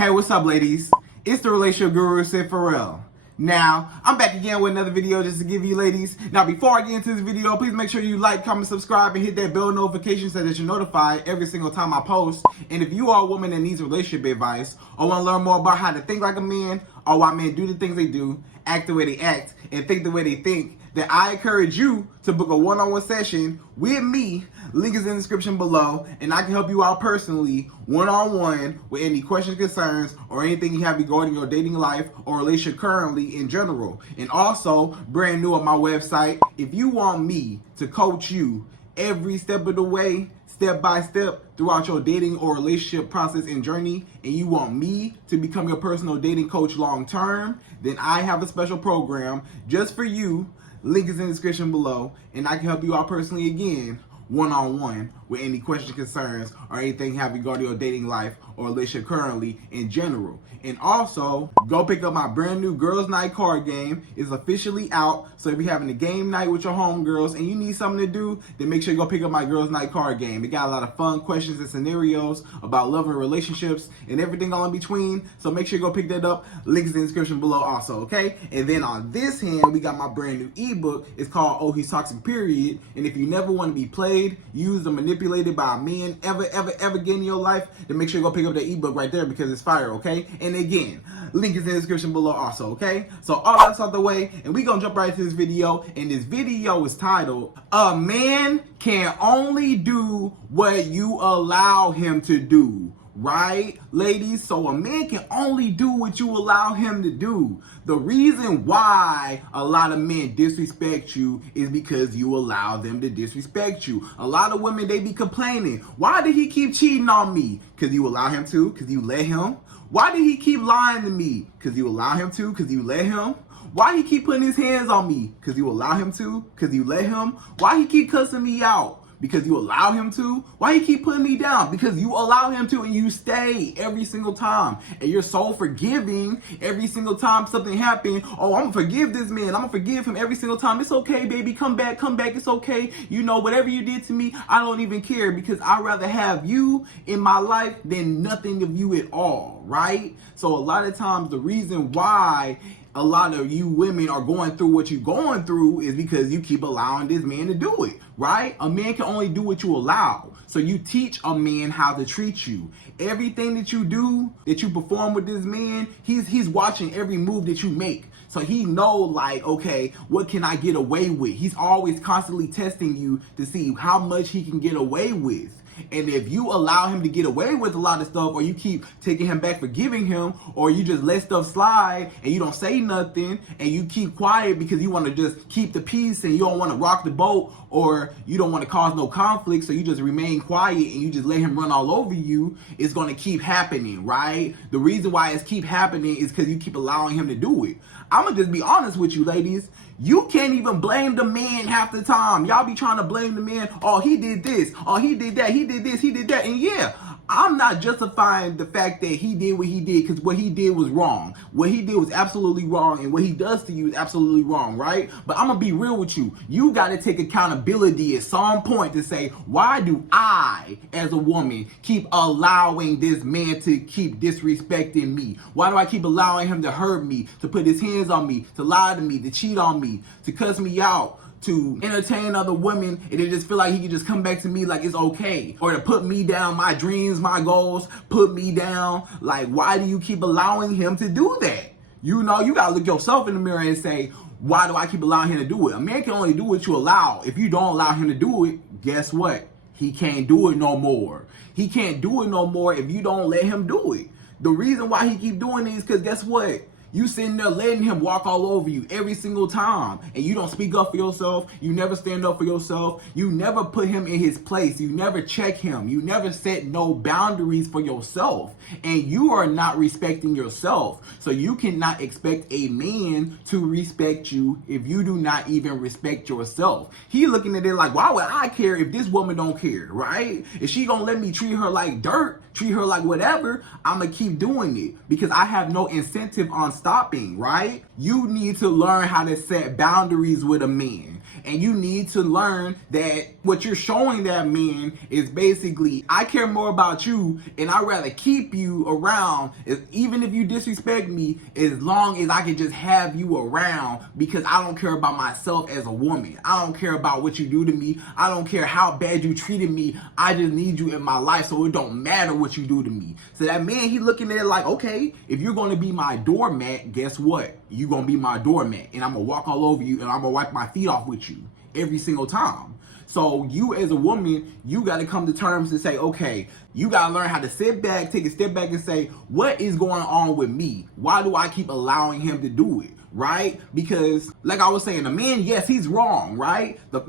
Hey, what's up, ladies? It's the relationship guru, Sydd Ferrell. Now, I'm back again with another video just to give you ladies. Now, before I get into this video, please make sure you like, comment, subscribe, and hit that bell notification so that you're notified every single time I post. And if you are a woman that needs relationship advice or want to learn more about how to think like a man or why men do the things they do, act the way they act, and think the way they think, then I encourage you to book a one-on-one session with me. Link is in the description below, and I can help you out personally, one-on-one, with any questions, concerns, or anything you have regarding your dating life or relationship currently in general. And also, brand new on my website, if you want me to coach you every step of the way, step by step, throughout your dating or relationship process and journey, and you want me to become your personal dating coach long term, then I have a special program just for you. Link is in the description below, and I can help you out personally again, one-on-one, with any questions, concerns, or anything you have regarding your dating life or relationship currently in general. And also, go pick up my brand new Girls Night card game. It's officially out, so if you're having a game night with your homegirls and you need something to do, then make sure you go pick up my Girls Night card game. It got a lot of fun questions and scenarios about love and relationships and everything all in between, so make sure you go pick that up. Links in the description below also, okay? And then on this hand, we got my brand new ebook. It's called Oh He's Toxic Period, and if you never want to be played, used, or manipulated by a man ever again in your life, then make sure you go pick up the ebook right there because it's fire, okay? And again, link is in the description below also, okay? So all that's out the way, and we gonna jump right to this video, and this video is titled, A Man Can Only Do What You Allow Him to Do. Right, ladies? So a man can only do what you allow him to do. The reason why a lot of men disrespect you is because you allow them to disrespect you. A lot of women, they be complaining, why did he keep cheating on me? Because you allow him to, because you let him. Why did he keep lying to me? Because you allow him to, because you let him. Why he keep putting his hands on me? Because you allow him to, because you let him. Why he keep cussing me out? Because you allow him to. Why he keep putting me down? Because you allow him to, and you stay every single time. And you're so forgiving every single time something happened. Oh, I'm gonna forgive this man. I'm gonna forgive him every single time. It's okay, baby. Come back. It's okay. You know, whatever you did to me, I don't even care, because I'd rather have you in my life than nothing of you at all, right? So a lot of times the reason why a lot of you women are going through what you're going through is because you keep allowing this man to do it, right? A man can only do what you allow. So you teach a man how to treat you. Everything that you do, that you perform with this man, he's watching every move that you make. So he know, like, okay, what can I get away with? He's always constantly testing you to see how much he can get away with. And if you allow him to get away with a lot of stuff, or you keep taking him back, forgiving him, or you just let stuff slide and you don't say nothing and you keep quiet because you want to just keep the peace and you don't want to rock the boat, or you don't want to cause no conflict, so you just remain quiet and you just let him run all over you, it's going to keep happening, right? The reason why it's keep happening is because you keep allowing him to do it. I'm going to just be honest with you, ladies. You can't even blame the man half the time. Y'all be trying to blame the man. Oh, he did this. Oh, he did that. He did this. He did that. And yeah, I'm not justifying the fact that he did what he did, because what he did was wrong. What he did was absolutely wrong, and what he does to you is absolutely wrong, right? But I'm going to be real with you. You got to take accountability at some point to say, why do I, as a woman, keep allowing this man to keep disrespecting me? Why do I keep allowing him to hurt me, to put his hands on me, to lie to me, to cheat on me, to cuss me out, to entertain other women, and they just feel like he can just come back to me like it's okay, or to put me down, my dreams, my goals, put me down? Like, why do you keep allowing him to do that? You know, you gotta look yourself in the mirror and say, why do I keep allowing him to do it? A man can only do what you allow. If you don't allow him to do it, guess what? He can't do it no more. He can't do it no more if you don't let him do it. The reason why he keep doing it is because guess what? You sitting there letting him walk all over you every single time, and you don't speak up for yourself. You never stand up for yourself. You never put him in his place. You never check him. You never set no boundaries for yourself, and you are not respecting yourself. So you cannot expect a man to respect you if you do not even respect yourself. He looking at it like, why would I care if this woman don't care, right? If she gonna let me treat her like dirt, treat her like whatever, I'm gonna keep doing it because I have no incentive on stopping, right? You need to learn how to set boundaries with a man. And you need to learn that what you're showing that man is basically, I care more about you and I'd rather keep you around, even if you disrespect me, as long as I can just have you around, because I don't care about myself as a woman. I don't care about what you do to me. I don't care how bad you treated me. I just need you in my life, so it don't matter what you do to me. So that man, he looking at it like, okay, if you're going to be my doormat, guess what? You're going to be my doormat, and I'm going to walk all over you, and I'm going to wipe my feet off with you every single time. So you as a woman, you got to come to terms and say, okay, you got to learn how to sit back, take a step back and say, what is going on with me? Why do I keep allowing him to do it? Right? Because like I was saying, the man, yes, he's wrong, right? The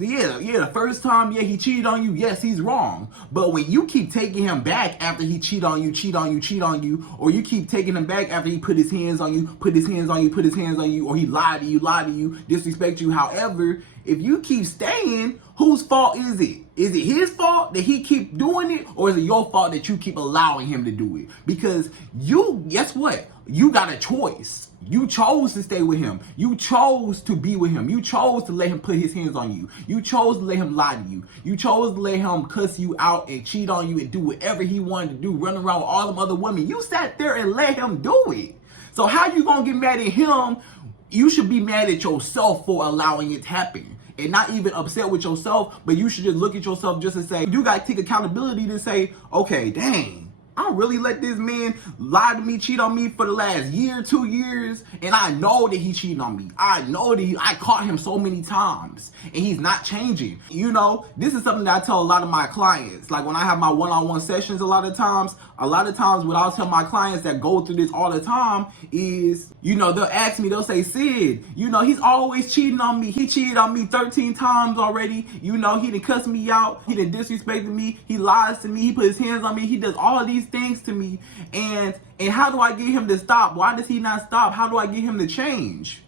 first time, yeah, he cheated on you, yes, he's wrong. But when you keep taking him back after he cheat on you, or you keep taking him back after he put his hands on you, or he lied to you, disrespect you, however, if you keep staying, whose fault is it? Is it his fault that he keep doing it, or is it your fault that you keep allowing him to do it? Because you, guess what? You got a choice. You chose to stay with him. You chose to be with him. You chose to let him put his hands on you. You chose to let him lie to you. You chose to let him cuss you out and cheat on you and do whatever he wanted to do, run around with all them other women. You sat there and let him do it. So how you gonna get mad at him? You should be mad at yourself for allowing it to happen. And not even upset with yourself, but you should just look at yourself just and say, you gotta take accountability to say, okay, dang, I really let this man lie to me, cheat on me for the last year, 2 years, and I know that he cheated on me. I know that I caught him so many times, and he's not changing. You know, this is something that I tell a lot of my clients. Like when I have my one-on-one sessions, a lot of times what I'll tell my clients that go through this all the time is, you know, they'll ask me, they'll say, Sid, you know, he's always cheating on me. He cheated on me 13 times already. You know, he done cussed me out. He done disrespected me. He lies to me. He put his hands on me. He does all these things to me. And how do I get him to stop? Why does he not stop? How do I get him to change?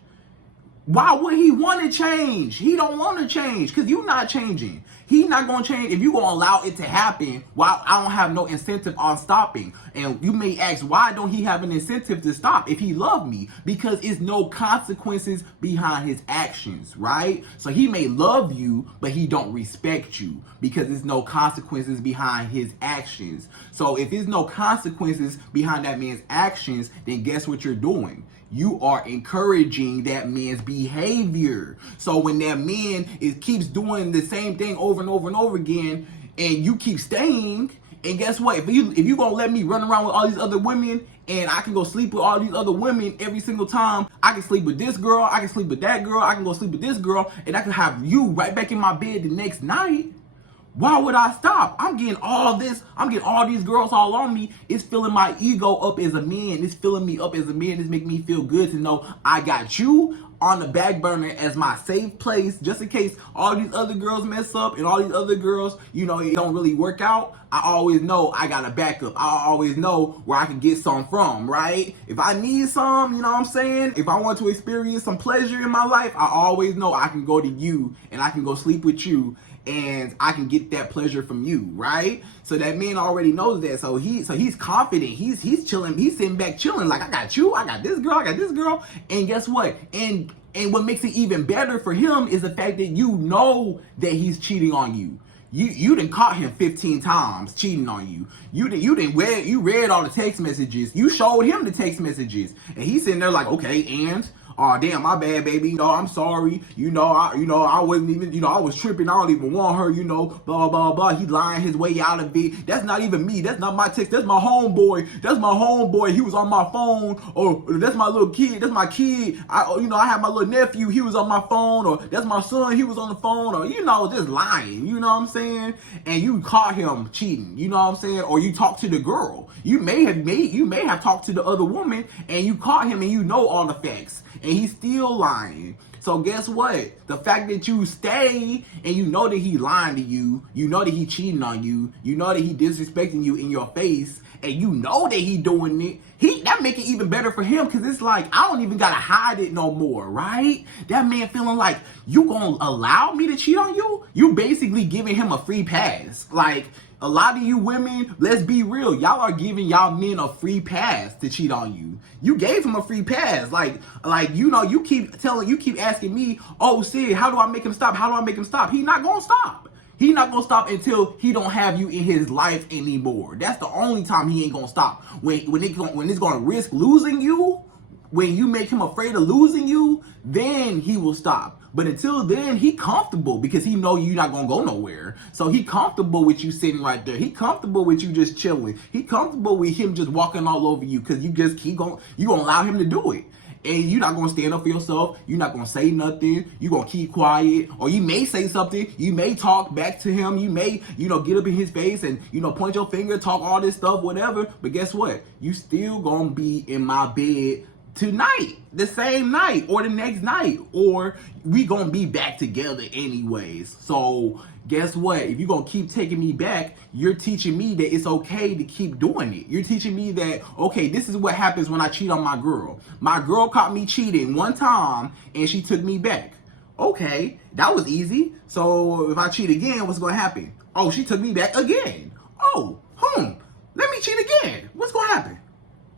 Why would he want to change? He don't want to change because you're not changing. He's not going to change. If you're going to allow it to happen, why I don't have no incentive on stopping. And you may ask, why don't he have an incentive to stop if he loved me? Because it's no consequences behind his actions, right? So he may love you, but he don't respect you because there's no consequences behind his actions. So if there's no consequences behind that man's actions, then guess what you're doing? You are encouraging that man's behavior. So when that man keeps doing the same thing over and over and over again, and you keep staying, and guess what? If you gonna let me run around with all these other women, and I can go sleep with all these other women every single time, I can sleep with this girl, I can sleep with that girl, I can go sleep with this girl, and I can have you right back in my bed the next night. Why would I stop? I'm getting all this. I'm getting all these girls all on me. It's filling my ego up as a man. It's filling me up as a man. It's making me feel good to know I got you on the back burner as my safe place, just in case all these other girls mess up and all these other girls, you know, it don't really work out. I always know I got a backup. I always know where I can get some from, right? If I need some, you know what I'm saying? If I want to experience some pleasure in my life, I always know I can go to you and I can go sleep with you and I can get that pleasure from you, right? So that man already knows that. So he's confident. He's chilling. He's sitting back chilling like, I got you. I got this girl. I got this girl. And guess what? And what makes it even better for him is the fact that you know that he's cheating on you. You done caught him 15 times cheating on you. You read all the text messages. You showed him the text messages, and he's sitting there like, okay, and oh damn, my bad, baby. You know, I'm sorry. I wasn't even. I was tripping. I don't even want her. Blah blah blah. He lying his way out of it. That's not even me. That's not my text. That's my homeboy. That's my homeboy. He was on my phone. Or that's my little kid. That's my kid. I have my little nephew. He was on my phone. Or that's my son. He was on the phone. Or just lying. You know what I'm saying? And you caught him cheating. You know what I'm saying? Or you talked to the girl. You may have talked to the other woman, and you caught him, and you know all the facts. And he's still lying. So guess what? The fact that you stay and you know that he lying to you, you know that he cheating on you, you know that he disrespecting you in your face, and you know that he doing it, that make it even better for him, because it's like, I don't even gotta hide it no more, right? That man feeling like, you gonna allow me to cheat on you? You basically giving him a free pass. Like, A lot of you women, let's be real, y'all are giving y'all men a free pass to cheat on you. You gave him a free pass. Like you keep asking me, oh Sid, how do I make him stop? How do I make him stop? He's not gonna stop. He's not gonna stop until he don't have you in his life anymore. That's the only time he ain't gonna stop. When it's gonna risk losing you, when you make him afraid of losing you, then he will stop. But until then, he comfortable because he know you're not gonna go nowhere. So he comfortable with you sitting right there. He comfortable with you just chilling. He comfortable with him just walking all over you because you gonna allow him to do it. And you're not gonna stand up for yourself. You're not gonna say nothing. You're gonna keep quiet. Or you may say something. You may talk back to him. You may, get up in his face and, point your finger, talk all this stuff, whatever. But guess what? You still gonna be in my bed tonight, the same night, or the next night, or we gonna be back together anyways. So guess what? If you're gonna keep taking me back, you're teaching me that it's okay to keep doing it. You're teaching me that, okay, this is what happens when I cheat on my girl. My girl caught me cheating one time and she took me back. Okay, that was easy. So if I cheat again, what's gonna happen? Oh, she took me back again. Oh, let me cheat again. What's gonna happen?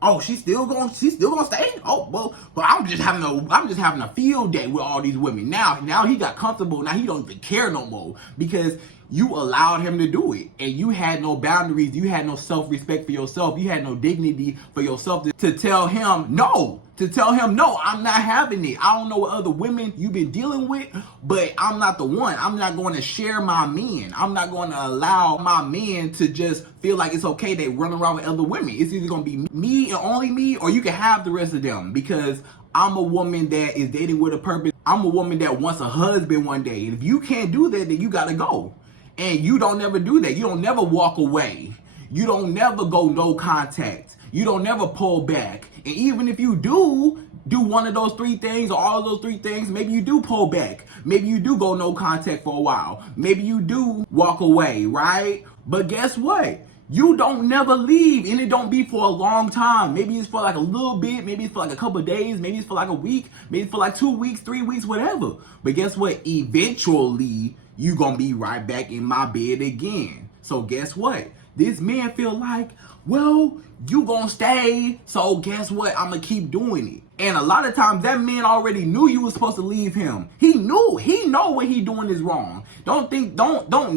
Oh, she's still gonna stay? Oh, well, I'm just having a field day with all these women. Now he got comfortable. Now he don't even care no more because you allowed him to do it, and you had no boundaries. You had no self-respect for yourself. You had no dignity for yourself to tell him no. I'm not having it. I don't know what other women you've been dealing with, but I'm not the one. I'm not going to share my men. I'm not going to allow my men to just feel like it's okay they run around with other women. It's either going to be me and only me, or you can have the rest of them, because I'm a woman that is dating with a purpose. I'm a woman that wants a husband one day. And if you can't do that, then you got to go. And you don't never do that. You don't never walk away. You don't never go no contact. You don't never pull back. And even if you do one of those three things or all of those three things, maybe you do pull back. Maybe you do go no contact for a while. Maybe you do walk away, right? But guess what? You don't never leave, and it don't be for a long time. Maybe it's for like a little bit, maybe it's for like a couple of days, maybe it's for like a week, maybe it's for like 2 weeks, 3 weeks, whatever. But guess what? Eventually, you gonna be right back in my bed again. So guess what? This man feel like, well, you gonna stay, so guess what? I'm gonna keep doing it. And a lot of times that man already knew you was supposed to leave him. He know what he doing is wrong. Don't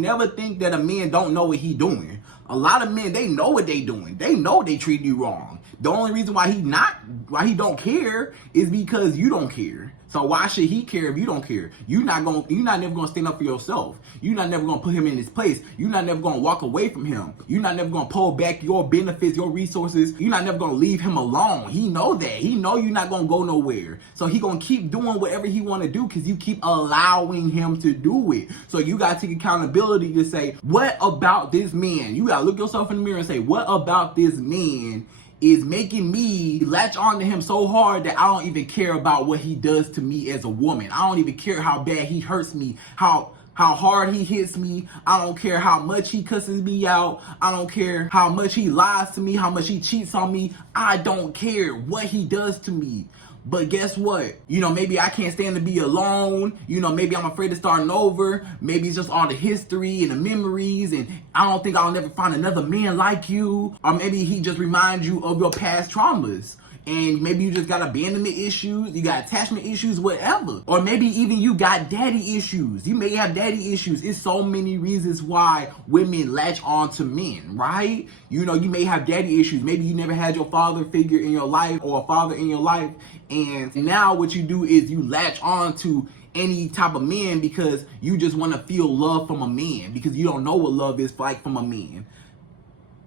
never think that a man don't know what he doing. A lot of men, they know what they doing. They know they treat you wrong. The only reason why he don't care is because you don't care. So why should he care if you don't care? You're not never gonna stand up for yourself. You're not never gonna put him in his place. You're not never gonna walk away from him. You're not never gonna pull back your benefits, your resources. You're not never gonna leave him alone. He know that. He know you're not gonna go nowhere. So he gonna keep doing whatever he wanna do because you keep allowing him to do it. So you gotta take accountability to say, what about this man? You gotta look yourself in the mirror and say, what about this man is making me latch on to him so hard that I don't even care about what he does to me as a woman. I don't even care how bad he hurts me, how hard he hits me. I don't care how much he cusses me out. I don't care how much he lies to me, how much he cheats on me. I don't care what he does to me. But guess what? Maybe I can't stand to be alone. Maybe I'm afraid of starting over. Maybe it's just all the history and the memories, and I don't think I'll never find another man like you. Or maybe he just reminds you of your past traumas. And maybe you just got abandonment issues, you got attachment issues, whatever. Or maybe even you got daddy issues. You may have daddy issues. It's so many reasons why women latch on to men, right? You may have daddy issues. Maybe you never had your father figure in your life or a father in your life. And now what you do is you latch on to any type of man because you just want to feel love from a man, because you don't know what love is like from a man,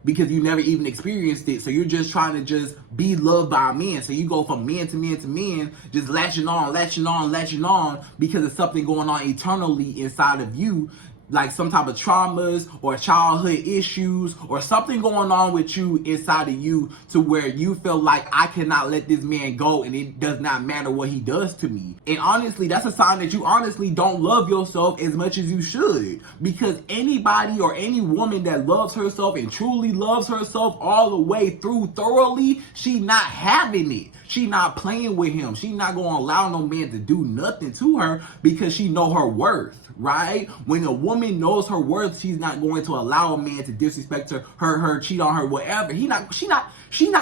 because you never even experienced it. So you're just trying to just be loved by a man. So you go from man to man to man, just latching on because of something going on eternally inside of you, like some type of traumas or childhood issues or something going on with you inside of you to where you feel like I cannot let this man go and it does not matter what he does to me. And honestly, that's a sign that you honestly don't love yourself as much as you should, because anybody or any woman that loves herself and truly loves herself all the way through thoroughly, she not having it. She not playing with him. She not gonna allow no man to do nothing to her because she know her worth, right? When a woman knows her worth, she's not going to allow a man to disrespect her, cheat on her, whatever. She not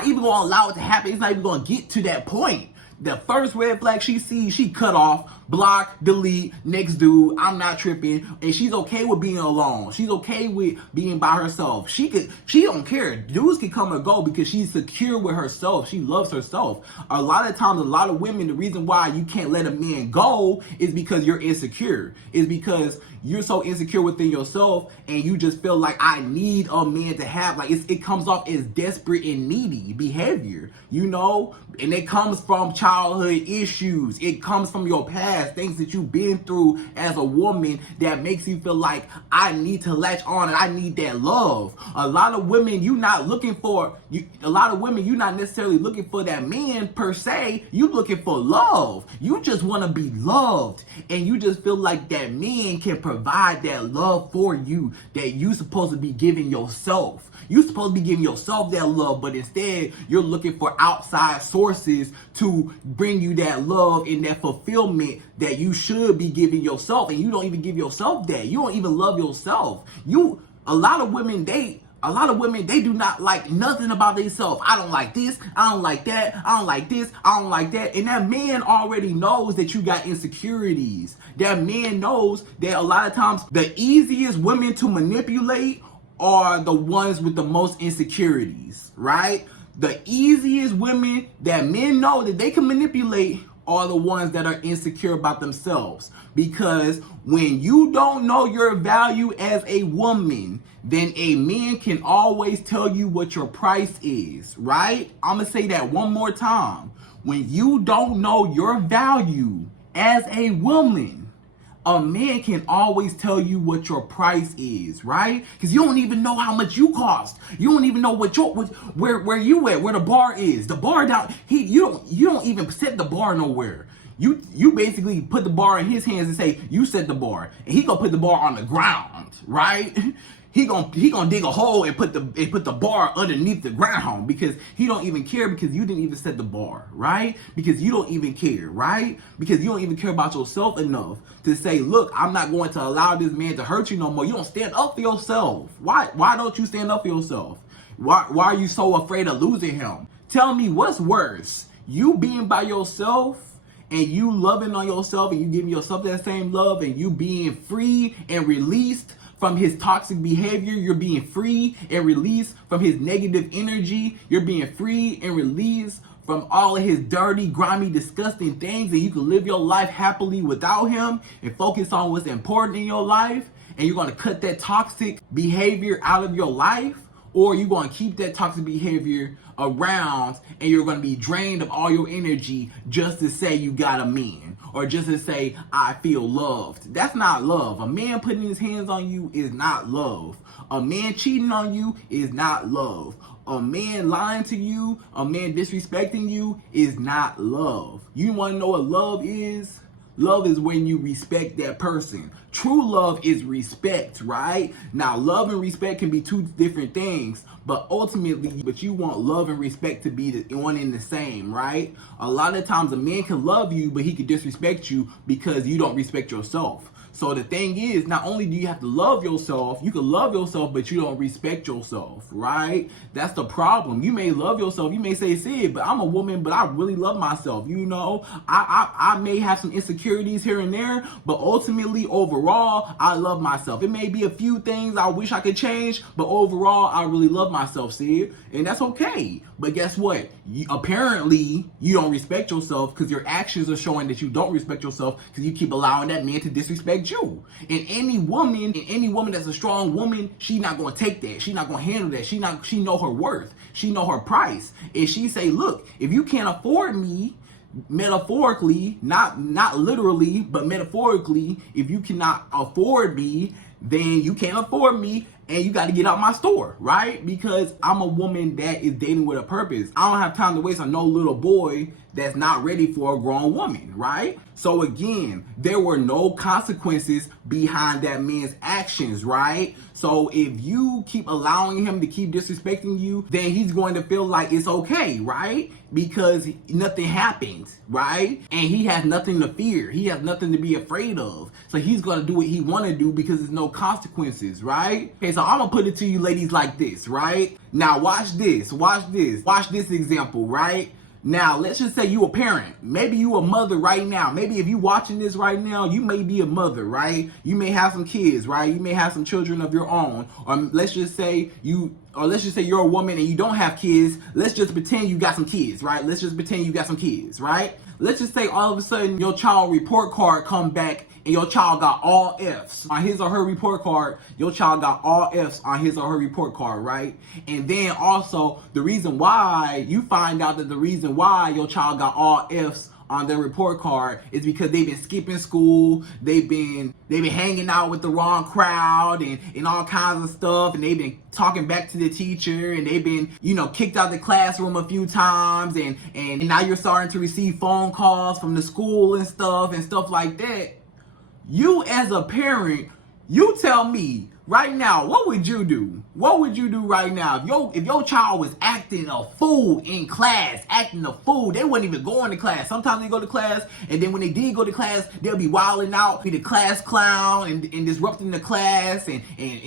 even gonna allow it to happen. It's not even gonna get to that point. The first red flag she sees, she cut off, block, delete, next dude, I'm not tripping. And she's okay with being alone. She's okay with being by herself. She don't care. Dudes can come and go because she's secure with herself. She loves herself. A lot of times, a lot of women, the reason why you can't let a man go is because you're insecure. Is because you're so insecure within yourself and you just feel like I need a man to have, like it comes off as desperate and needy behavior, you know? And it comes from childhood issues. It comes from your past, things that you've been through as a woman that makes you feel like I need to latch on and I need that love. A lot of women, you're not necessarily looking for that man per se. You looking for love. You just want to be loved. And you just feel like that man can provide that love for you that you supposed to be giving yourself. You're supposed to be giving yourself that love, but instead you're looking for outside sources to bring you that love and that fulfillment that you should be giving yourself, and you don't even give yourself that. You don't even love yourself. A lot of women, they do not like nothing about themselves. I don't like this, I don't like that, I don't like this, I don't like that. And that man already knows that you got insecurities. That man knows that a lot of times the easiest women to manipulate are the ones with the most insecurities, right? The easiest women that men know that they can manipulate are the ones that are insecure about themselves. Because when you don't know your value as a woman, then a man can always tell you what your price is, right? I'm gonna say that one more time. When you don't know your value as a woman, a man can always tell you what your price is, right? Because you don't even know how much you cost. You don't even know where you at, where the bar is. The bar down, you don't even set the bar nowhere. You basically put the bar in his hands and say, you set the bar. And he gonna put the bar on the ground, right? He gonna dig a hole and put the bar underneath the ground because he don't even care because you didn't even set the bar, right? Because you don't even care, right? Because you don't even care about yourself enough to say, look, I'm not going to allow this man to hurt you no more. You don't stand up for yourself. Why don't you stand up for yourself? Why are you so afraid of losing him? Tell me what's worse, you being by yourself and you loving on yourself and you giving yourself that same love and you being free and released from his toxic behavior. You're being free and released from his negative energy. You're being free and released from all of his dirty, grimy, disgusting things, and you can live your life happily without him and focus on what's important in your life, and you're going to cut that toxic behavior out of your life, or you're going to keep that toxic behavior around and you're going to be drained of all your energy just to say you got a man or just to say I feel loved. That's not love. A man putting his hands on you is not love. A man cheating on you is not love. A man lying to you, a man disrespecting you is not love. You want to know what love is? Love is when you respect that person. True love is respect, right? Now, love and respect can be two different things, but ultimately, you want love and respect to be the one and the same, right? A lot of times a man can love you, but he can disrespect you because you don't respect yourself. So the thing is, not only do you have to love yourself, you can love yourself, but you don't respect yourself, right? That's the problem. You may love yourself. You may say, Sid, but I'm a woman, but I really love myself. You know, I may have some insecurities here and there, but ultimately, overall, I love myself. It may be a few things I wish I could change, but overall, I really love myself, Sid. And that's okay. But guess what? Apparently, you don't respect yourself because your actions are showing that you don't respect yourself because you keep allowing that man to disrespect you. And any woman that's a strong woman, she not gonna take that. She not gonna handle that. She know her worth. She know her price. And she say, look, if you can't afford me, metaphorically, not literally, but metaphorically, if you cannot afford me, then you can't afford me. and you got to get out my store, right? Because I'm a woman that is dating with a purpose. I don't have time to waste on no little boy that's not ready for a grown woman, right? So again, there were no consequences behind that man's actions, right? So if you keep allowing him to keep disrespecting you, then he's going to feel like it's okay, right? Because nothing happens, right? And he has nothing to fear. He has nothing to be afraid of. So he's going to do what he want to do because there's no consequences, right? Okay, so I'm going to put it to you ladies like this, right? Now watch this, watch this. Watch this example, right? Now, let's just say you a parent. Maybe you a mother right now. Maybe if you watching this right now, you may be a mother, right? You may have some kids, right? You may have some children of your own. Or let's just say you're a woman and you don't have kids. Let's just pretend you got some kids, right? Let's just pretend you got some kids, right? Let's just say all of a sudden your child report card come back and your child got all F's on his or her report card. Your child got all F's on his or her report card, right? And then also the reason why you find out that the reason why your child got all F's on their report card is because they've been skipping school, they've been hanging out with the wrong crowd and all kinds of stuff, and they've been talking back to the teacher, and they've been, kicked out of the classroom a few times, and now you're starting to receive phone calls from the school and stuff like that. You as a parent, you tell me right now, what would you do? What would you do right now? If your child was acting a fool in class, acting a fool, they wouldn't even go into class. Sometimes they go to class, and then when they did go to class, they'll be wilding out, be the class clown and disrupting the class and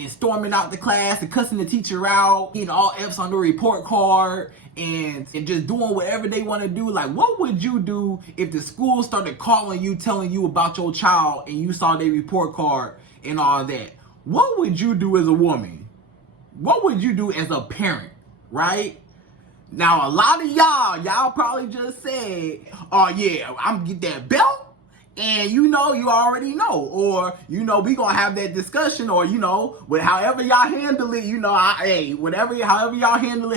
storming out the class and cussing the teacher out, getting all F's on the report card. And just doing whatever they want to do. Like, what would you do if the school started calling you, telling you about your child, and you saw their report card and all that? What would you do as a woman? What would you do as a parent, right? Now, a lot of y'all probably just said, oh yeah, I'm gonna get that belt. And you already know, or we gonna have that discussion, or with however y'all handle it,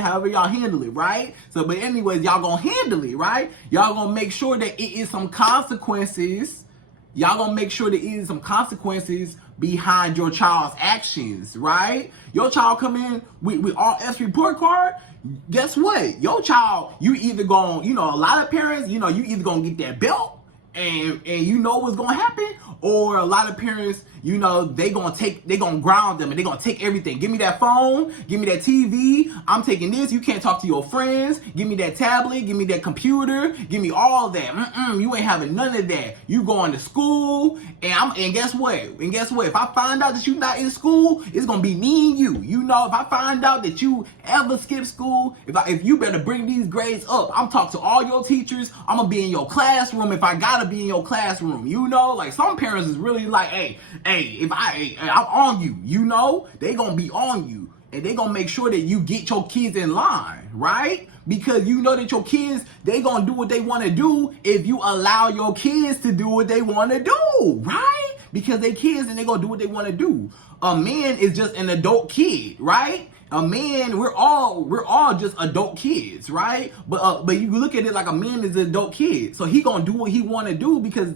however y'all handle it, right? So, but anyways, y'all gonna handle it, right? Y'all gonna make sure that it is some consequences. Y'all gonna make sure that it is some consequences behind your child's actions, right? Your child come in with all S report card. Guess what? Your child, you either gonna, a lot of parents, you either gonna get that belt. And what's gonna happen, or a lot of parents, they gonna ground them and they gonna take everything. Give me that phone, give me that TV. I'm taking this. You can't talk to your friends. Give me that tablet. Give me that computer. Give me all that. You ain't having none of that. You going to school, and guess what? If I find out that you not in school, it's gonna be me and you. If I find out that you ever skip school, if you better bring these grades up, I'm talking to all your teachers. I'm gonna be in your classroom if I gotta be in your classroom. Like some parents is really like, hey, if I'm on you, they gonna be on you, and they gonna make sure that you get your kids in line, right? Because that your kids, they gonna do what they want to do if you allow your kids to do what they want to do, right? Because they kids and they gonna do what they want to do. A man is just an adult kid, right? A man, we're all just adult kids, right? But you look at it like a man is an adult kid, so he gonna do what he want to do because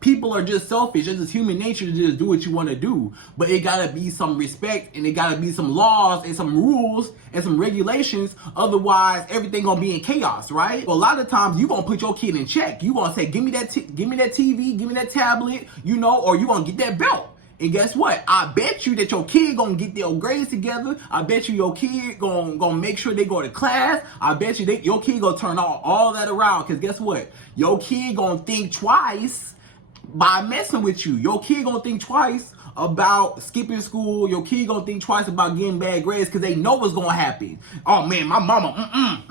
people are just selfish. It's just human nature to just do what you want to do. But it gotta be some respect, and it gotta be some laws and some rules and some regulations. Otherwise, everything gonna be in chaos, right? So a lot of times you gonna put your kid in check. You gonna say, give me that TV, give me that tablet, or you gonna get that belt. And guess what? I bet you that your kid gonna get their grades together. I bet you your kid gonna make sure they go to class. I bet you your kid gonna turn all that around. Because guess what? Your kid gonna think twice by messing with you. Your kid gonna think twice about skipping school. Your kid gonna think twice about getting bad grades because they know what's gonna happen. Oh man, my mama,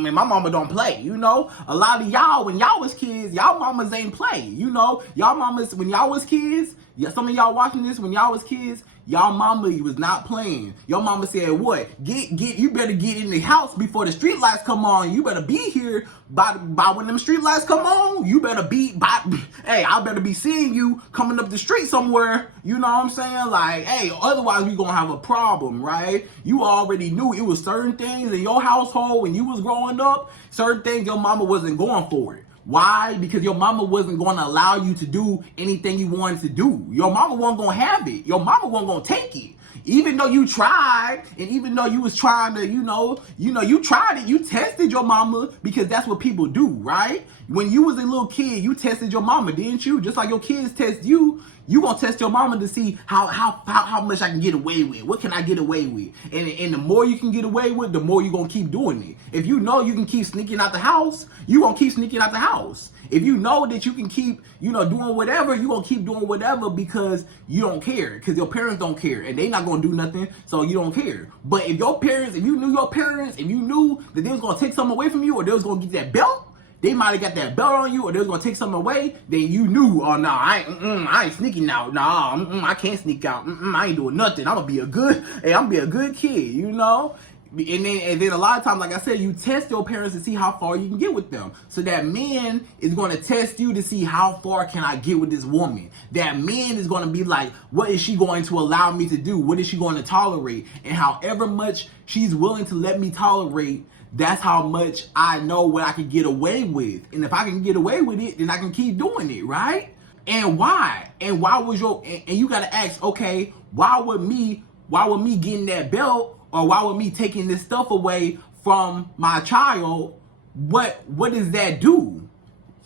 man, my mama don't play. A lot of y'all, when y'all was kids, y'all mamas ain't play. Y'all mamas, when y'all was kids, some of y'all watching this, when y'all was kids, y'all mama was not playing. Your mama said, what? You better get in the house before the street lights come on. You better be here by when them street lights come on. You better I better be seeing you coming up the street somewhere. You know what I'm saying? Like, hey, otherwise we gonna have a problem, right? You already knew it was certain things in your household when you was growing up, certain things your mama wasn't going for it. Why? Because your mama wasn't going to allow you to do anything you wanted to do. Your mama wasn't going to have it. Your mama wasn't going to take it. Even though you tried, and even though you was trying to, you tried it, you tested your mama, because that's what people do, right? When you was a little kid, you tested your mama, didn't you? Just like your kids test you, you gonna test your mama to see how much I can get away with. What can I get away with? And the more you can get away with, the more you gonna keep doing it. If you know you can keep sneaking out the house, you gonna keep sneaking out the house. If you know that you can keep, doing whatever, you gonna keep doing whatever, because you don't care, because your parents don't care, and they not gonna do nothing, so you don't care. But if you knew your parents, if you knew that they was gonna take something away from you, or they was gonna get that belt, they might have got that belt on you, or they was gonna take something away, then you knew, oh no, I ain't sneaking out. No, I can't sneak out. I ain't doing nothing. I'm gonna be a good kid, And then a lot of times, like I said, you test your parents to see how far you can get with them. So that man is going to test you to see how far can I get with this woman. That man is going to be like, what is she going to allow me to do? What is she going to tolerate? And however much she's willing to let me tolerate, that's how much I know what I can get away with. And if I can get away with it, then I can keep doing it, right? And why? And why was and you got to ask, okay, why would me getting that belt, or why would me taking this stuff away from my child, what does that do?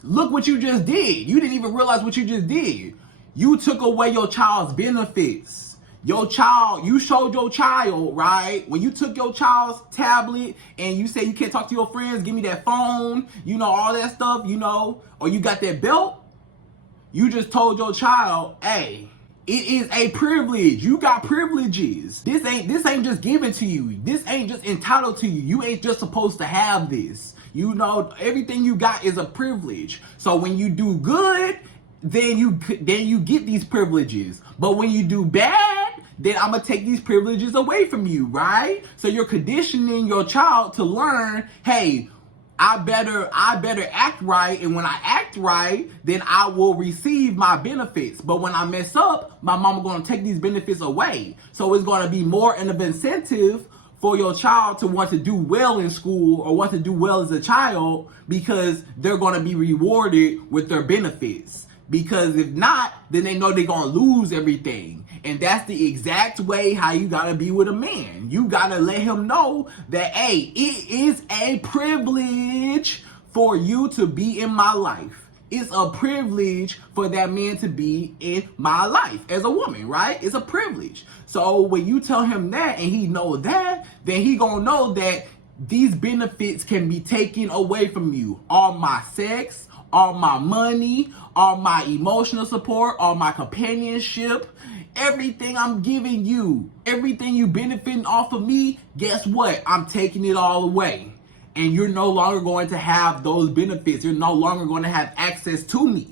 Look what you just did. You didn't even realize what you just did. You took away your child's benefits. You showed your child, right? When you took your child's tablet and you say you can't talk to your friends, give me that phone, all that stuff, or you got that belt, you just told your child, hey, it is a privilege. You got privileges. This ain't just given to you. This ain't just entitled to you. You ain't just supposed to have this. Everything you got is a privilege. So when you do good, then you get these privileges. But when you do bad, then I'm gonna take these privileges away from you, right? So you're conditioning your child to learn, hey, I better act right, and when I act right, then I will receive my benefits. But when I mess up, my mama gonna take these benefits away. So it's gonna be more of an incentive for your child to want to do well in school, or want to do well as a child, because they're gonna be rewarded with their benefits. Because if not, then they know they're gonna lose everything. And that's the exact way how you gotta be with a man. You gotta let him know that, hey, it is a privilege for you to be in my life. It's a privilege for that man to be in my life as a woman, right? It's a privilege. So when you tell him that, and he know that, then he gonna know that these benefits can be taken away from you. All my sex, all my money, all my emotional support, all my companionship, everything I'm giving you, everything you benefiting off of me, guess what? I'm taking it all away. And you're no longer going to have those benefits. You're no longer going to have access to me.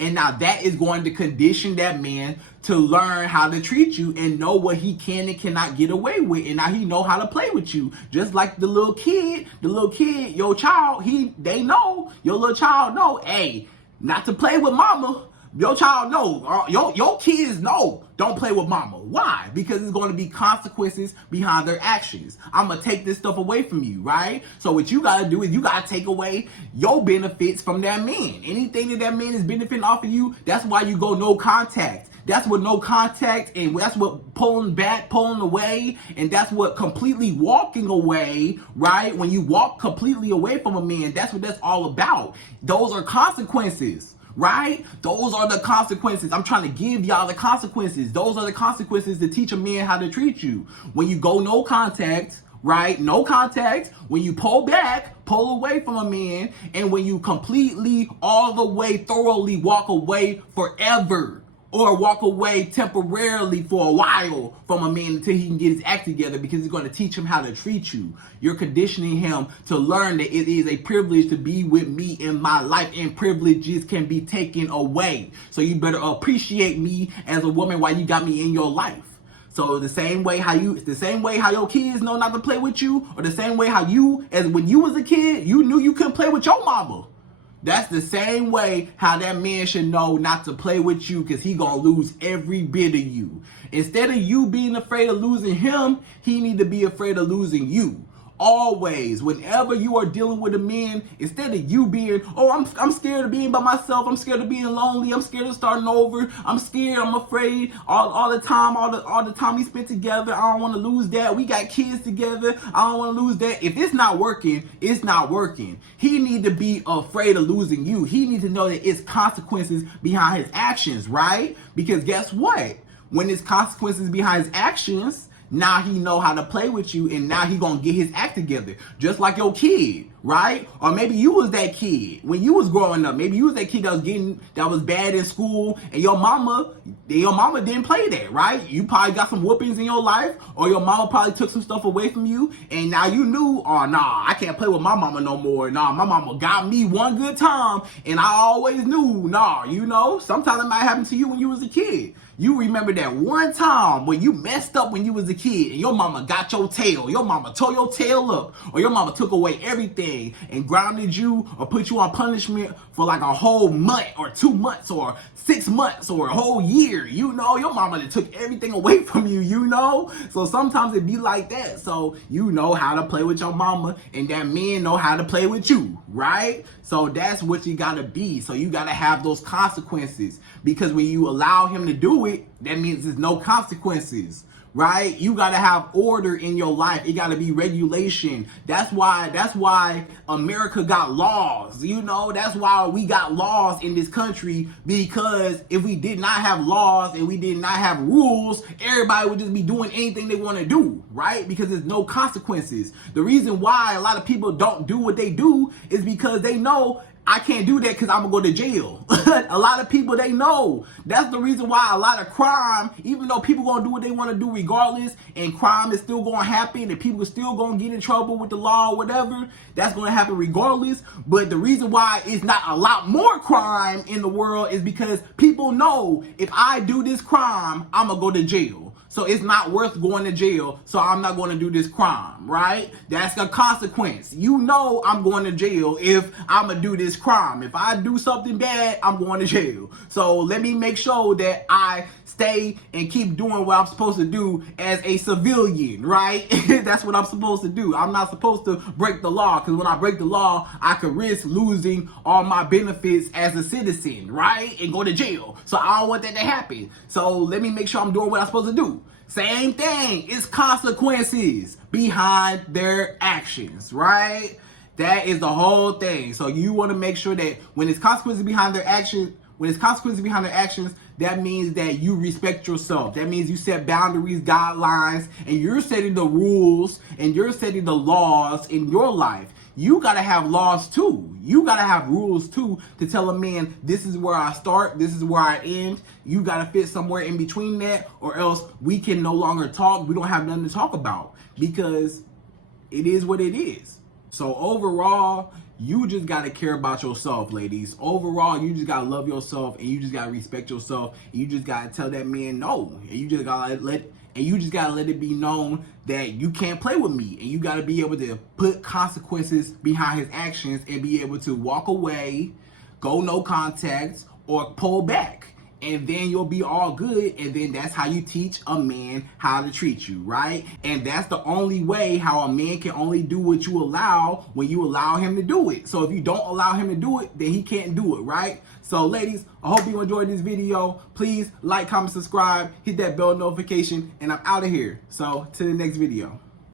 And now that is going to condition that man to learn how to treat you and know what he can and cannot get away with. And now he know how to play with you. Just like the little kid, your child, your little child know, hey, not to play with mama. Your child know, your kids know, don't play with mama. Why? Because there's going to be consequences behind their actions. I'm going to take this stuff away from you, right? So what you got to do is you got to take away your benefits from that man. Anything that man is benefiting off of you, that's why you go no contact. That's what no contact, and that's what pulling back, pulling away, and that's what completely walking away, right? When you walk completely away from a man, that's what that's all about. Those are consequences. Right? Those are the consequences. I'm trying to give y'all the consequences. Those are the consequences to teach a man how to treat you. When you go no contact, right? No contact. When you pull back, pull away from a man. And when you completely, all the way, thoroughly walk away forever. Or walk away temporarily for a while from a man until he can get his act together, because he's going to teach him how to treat you. You're conditioning him to learn that it is a privilege to be with me in my life, and privileges can be taken away. So you better appreciate me as a woman while you got me in your life. So the same way how your kids know not to play with you, or the same way how you, as when you was a kid, you knew you couldn't play with your mama. That's the same way how that man should know not to play with you, because he gonna lose every bit of you. Instead of you being afraid of losing him, he need to be afraid of losing you. always, whenever you are dealing with a man, instead of you being, oh, I'm scared of being by myself, I'm scared of being lonely, I'm scared of starting over, I'm scared, I'm afraid, all the time we spent together, I don't want to lose that, we got kids together, I don't want to lose that. If it's not working, it's not working. He need to be afraid of losing you. He needs to know that it's consequences behind his actions, right? Because guess what? When there's consequences behind his actions, now he know how to play with you, and now he gonna get his act together. Just like your kid, right? Or maybe you was that kid when you was growing up. Maybe you was that kid that was bad in school, and your mama didn't play that, right? You probably got some whoopings in your life, or your mama probably took some stuff away from you, and now you knew, oh nah, I can't play with my mama no more. Nah, my mama got me one good time, and I always knew, nah, you know, sometimes it might happen to you when you was a kid. You remember that one time when you messed up when you was a kid and your mama got your tail, your mama tore your tail up, or your mama took away everything and grounded you or put you on punishment for like a whole month or 2 months or 6 months or a whole year. You know, your mama that took everything away from you, you know? So sometimes it be like that. So you know how to play with your mama, and that men know how to play with you, right? So that's what you gotta be. So you gotta have those consequences, because when you allow him to do it, that means there's no consequences, right? You gotta have order in your life. It gotta be regulation. That's why America got laws. You know, that's why we got laws in this country, because if we did not have laws and we did not have rules, everybody would just be doing anything they want to do, right? Because there's no consequences. The reason why a lot of people don't do what they do is because they know, I can't do that because I'm going to go to jail. A lot of people, they know. That's the reason why a lot of crime, even though people going to do what they want to do regardless, and crime is still going to happen, and people are still going to get in trouble with the law or whatever, that's going to happen regardless. But the reason why it's not a lot more crime in the world is because people know, if I do this crime, I'm going to go to jail. So it's not worth going to jail, so I'm not going to do this crime, right? That's a consequence. You know I'm going to jail if I'm going to do this crime. If I do something bad, I'm going to jail. So let me make sure that I stay and keep doing what I'm supposed to do as a civilian, right? That's what I'm supposed to do. I'm not supposed to break the law, because when I break the law, I could risk losing all my benefits as a citizen, right? And go to jail. So I don't want that to happen. So let me make sure I'm doing what I'm supposed to do. Same thing. It's consequences behind their actions, right? That is the whole thing. So you want to make sure that when it's consequences behind their actions, that means that you respect yourself. That means you set boundaries, guidelines, and you're setting the rules and you're setting the laws in your life. You got to have laws too. You got to have rules too, to tell a man, this is where I start, this is where I end. You got to fit somewhere in between that, or else we can no longer talk. We don't have nothing to talk about, because it is what it is. So overall, you just got to care about yourself, ladies. Overall, you just got to love yourself, and you just got to respect yourself, and you just got to tell that man no. And you just got to let it be known that you can't play with me, and you got to be able to put consequences behind his actions and be able to walk away, go no contact, or pull back. And then you'll be all good, and then that's how you teach a man how to treat you, right? And that's the only way how a man can only do what you allow, when you allow him to do it. So if you don't allow him to do it, then he can't do it, right? So ladies, I hope you enjoyed this video. Please like, comment, subscribe, hit that bell notification, and I'm out of here. So to the next video.